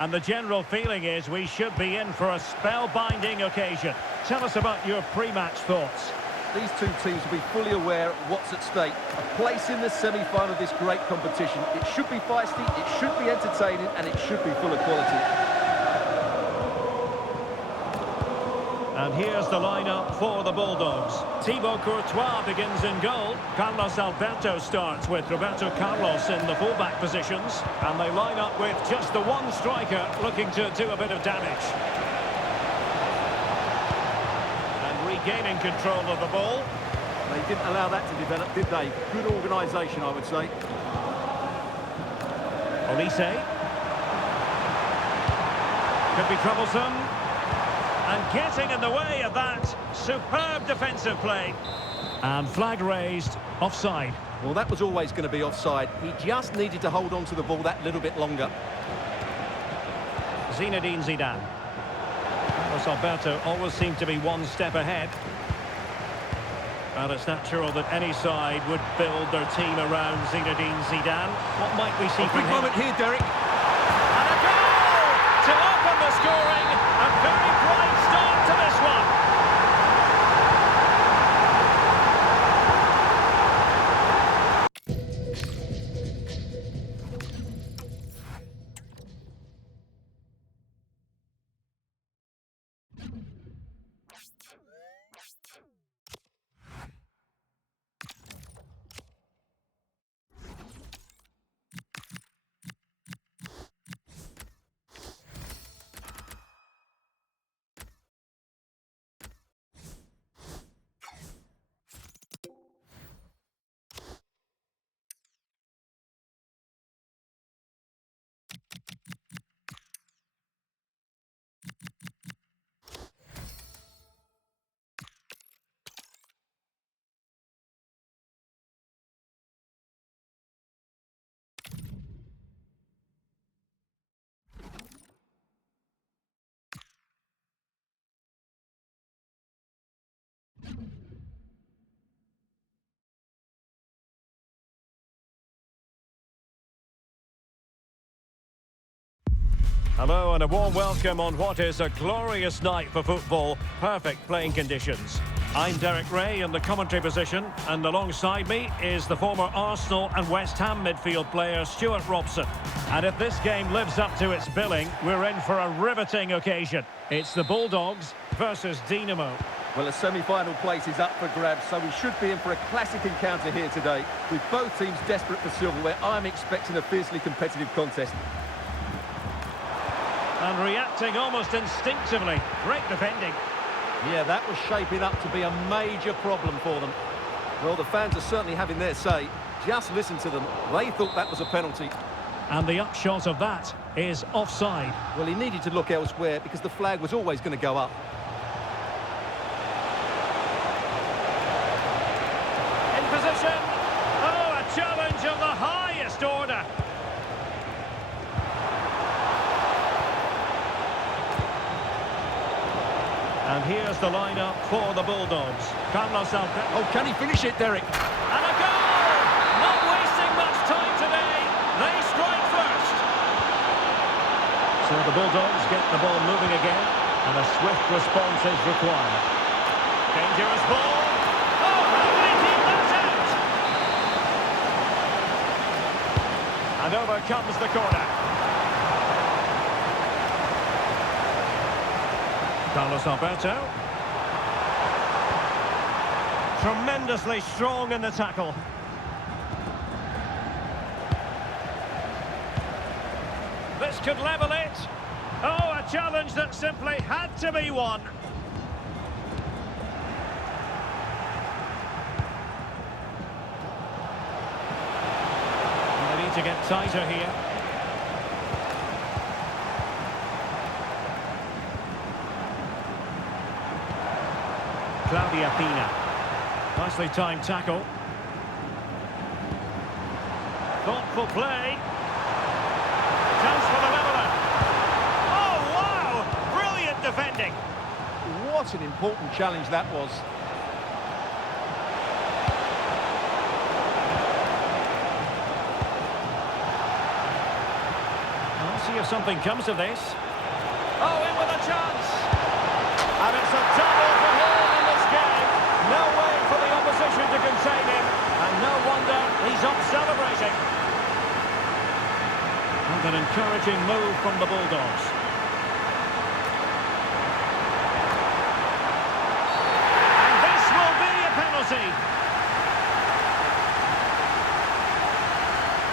And the general feeling is we should be in for a spellbinding occasion. Tell us about your pre-match thoughts. These two teams will be fully aware of what's at stake. A place in the semi-final of this great competition. It should be feisty, it should be entertaining, and it should be full of quality. And here's the lineup for the Bulldogs. Thibaut Courtois begins in goal. Carlos Alberto starts with Roberto Carlos in the fullback positions. And they line up with just the one striker looking to do a bit of damage. And regaining control of the ball. They didn't allow that to develop, did they? Good organisation, I would say. Olise. Could be troublesome. And getting in the way of that, superb defensive play. And flag raised, offside. Well, that was always going to be offside. He just needed to hold on to the ball that little bit longer. Zinedine Zidane. Carlos Alberto always seemed to be one step ahead. Well, it's natural that any side would build their team around Zinedine Zidane. What might we see from him? Big moment here, Derek. And a goal to open the scoring. A very bright start to this one. Hello and a warm welcome on what is a glorious night for football. Perfect playing conditions. I'm Derek Ray in the commentary position, and alongside me is the former Arsenal and West Ham midfield player Stuart Robson. And if this game lives up to its billing, we're in for a riveting occasion. It's the Bulldogs versus Dinamo. Well, a semi-final place is up for grabs, so we should be in for a classic encounter here today. With both teams desperate for silverware, I'm expecting a fiercely competitive contest. And reacting almost instinctively. Great defending. Yeah, that was shaping up to be a major problem for them. Well, the fans are certainly having their say. Just listen to them. They thought that was a penalty. And the upshot of that is offside. Well, he needed to look elsewhere because the flag was always going to go up. In position. Oh, a challenge of the highest order. And here's the lineup for the Bulldogs. Carlos Alberto. Oh, can he finish it, Derek? And a goal! Not wasting much time today. They strike first. So the Bulldogs get the ball moving again, and a swift response is required. Dangerous ball. Oh, how did he keep that out? And over comes the corner. Carlos Alberto. Tremendously strong in the tackle. This could level it. Oh, a challenge that simply had to be won. They need to get tighter here. Claudia Pina. Nicely timed tackle. Thoughtful play. Chance for the leveller. Oh, wow! Brilliant defending. What an important challenge that was. Well, let's see if something comes of this. Oh, in with a chance! And it's a double for him in this game. No way for the opposition to contain him. And no wonder he's up celebrating. And an encouraging move from the Bulldogs. And this will be a penalty.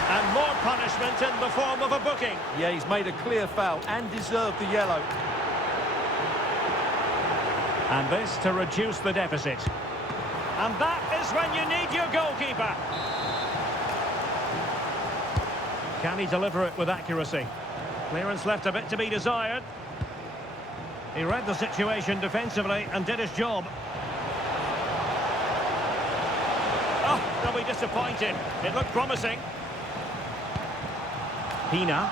And more punishment in the form of a booking. Yeah, he's made a clear foul and deserved the yellow. And this to reduce the deficit. And that is when you need your goalkeeper. Can he deliver it with accuracy? Clearance left a bit to be desired. He read the situation defensively and did his job. Oh, they'll be disappointed. It looked promising. Pina.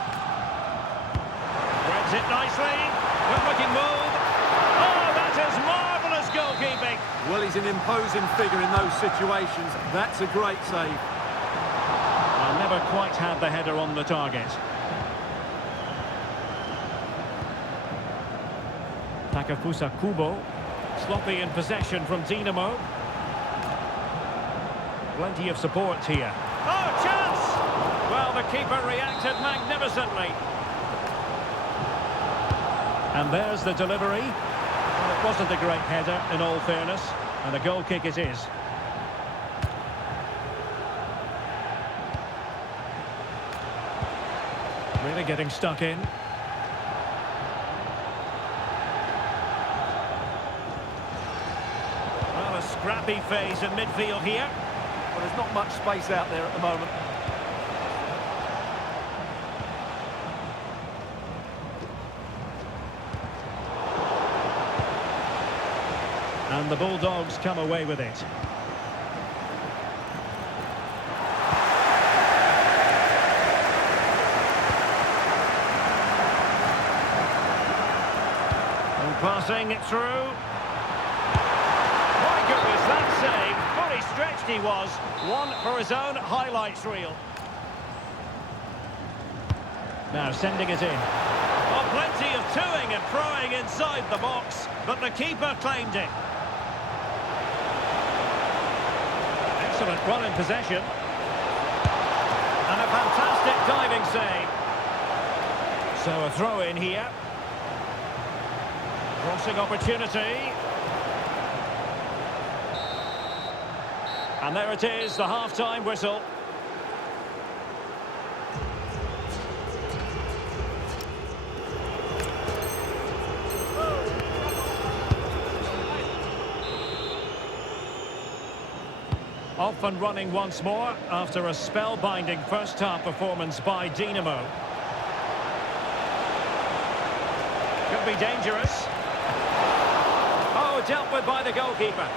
Threads it nicely. Good-looking move. Oh, that is marvellous goalkeeping. Well, he's an imposing figure in those situations. That's a great save. Well, never quite had the header on the target. Takafusa Kubo. Sloppy in possession from Dinamo. Plenty of support here. Oh, chance! Well, the keeper reacted magnificently. And there's the delivery. Well, it wasn't a great header, in all fairness. And a goal kick it is. Really getting stuck in. Well, a scrappy phase in midfield here. Well, there's not much space out there at the moment. And the Bulldogs come away with it. And passing it through. My goodness, that save. Fully stretched he was. One for his own highlights reel. Now sending it in. Oh, plenty of toing and throwing inside the box, but the keeper claimed it. Excellent run in possession. And a fantastic diving save. So a throw in here. Crossing opportunity. And there it is, the half-time whistle. Off and running once more after a spellbinding first-half performance by Dinamo. Could be dangerous. Oh, dealt with by the goalkeeper.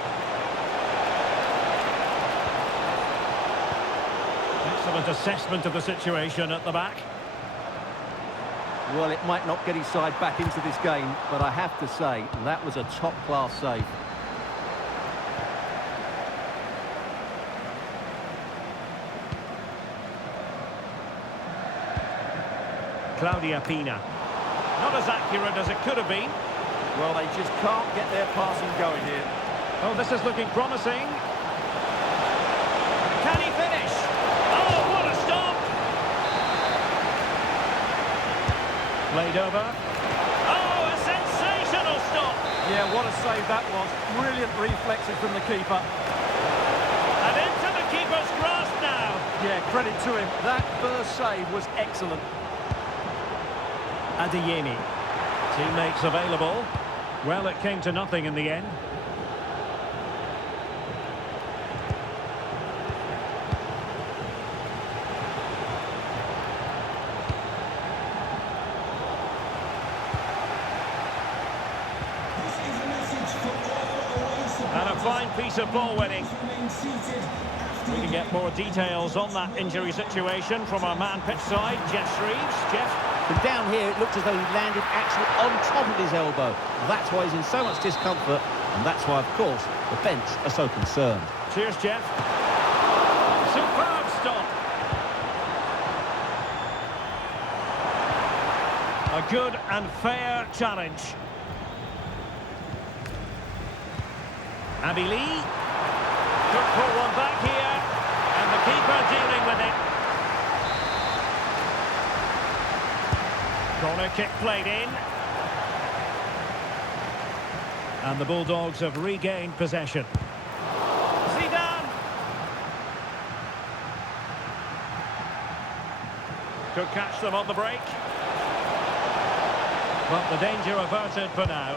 Excellent assessment of the situation at the back. Well, it might not get his side back into this game, but I have to say, that was a top-class save. Claudia Pina. Not as accurate as it could have been. Well, they just can't get their passing going here. Oh, this is looking promising. Can he finish? Oh, what a stop! Played over. Oh, a sensational stop! Yeah, what a save that was. Brilliant reflexes from the keeper. And into the keeper's grasp now. Yeah, credit to him. That first save was excellent. Adeyemi. Teammates available. Well, it came to nothing in the end. And a fine piece of ball winning. We can get more details on that injury situation from our man pitch side, Jeff Shreves. Jeff? From down here, it looked as though he landed actually on top of his elbow. That's why he's in so much discomfort, and that's why, of course, the bench are so concerned. Cheers, Jeff. Superb stop. A good and fair challenge. Abili. Could pull one back here. And the keeper dealing with it. Corner kick played in. And the Bulldogs have regained possession. Zidane. Could catch them on the break. But the danger averted for now.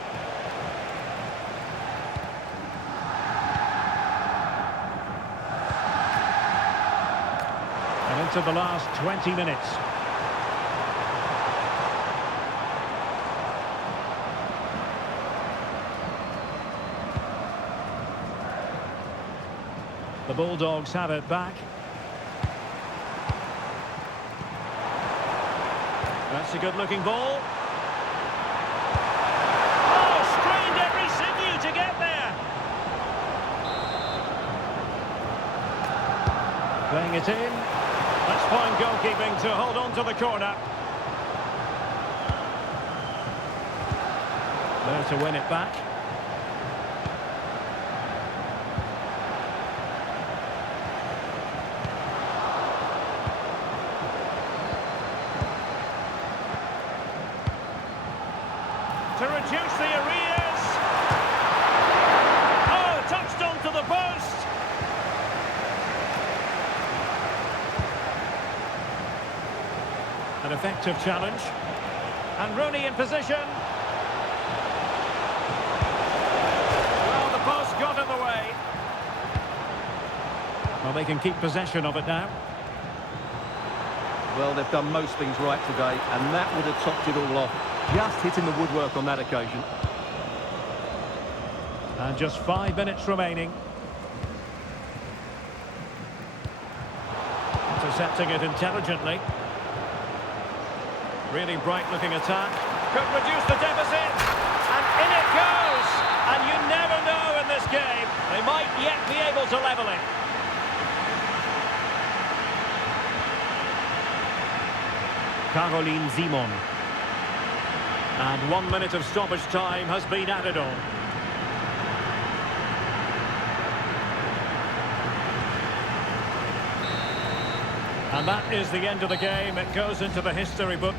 And into the last 20 minutes. The Bulldogs have it back. That's a good-looking ball. Oh, strained every sinew to get there. Playing it in. That's fine goalkeeping to hold on to the corner. There to win it back. To reduce the arrears. Oh, touched onto the post. An effective challenge. And Rooney in position. Well, the post got in the way. Well, they can keep possession of it now. Well, they've done most things right today, and that would have topped it all off. Just hitting the woodwork on that occasion. And just 5 minutes remaining. Intercepting it intelligently. Really bright-looking attack. Could reduce the deficit. And in it goes! And you never know in this game. They might yet be able to level it. Caroline Simon. And 1 minute of stoppage time has been added on. And that is the end of the game. It goes into the history book.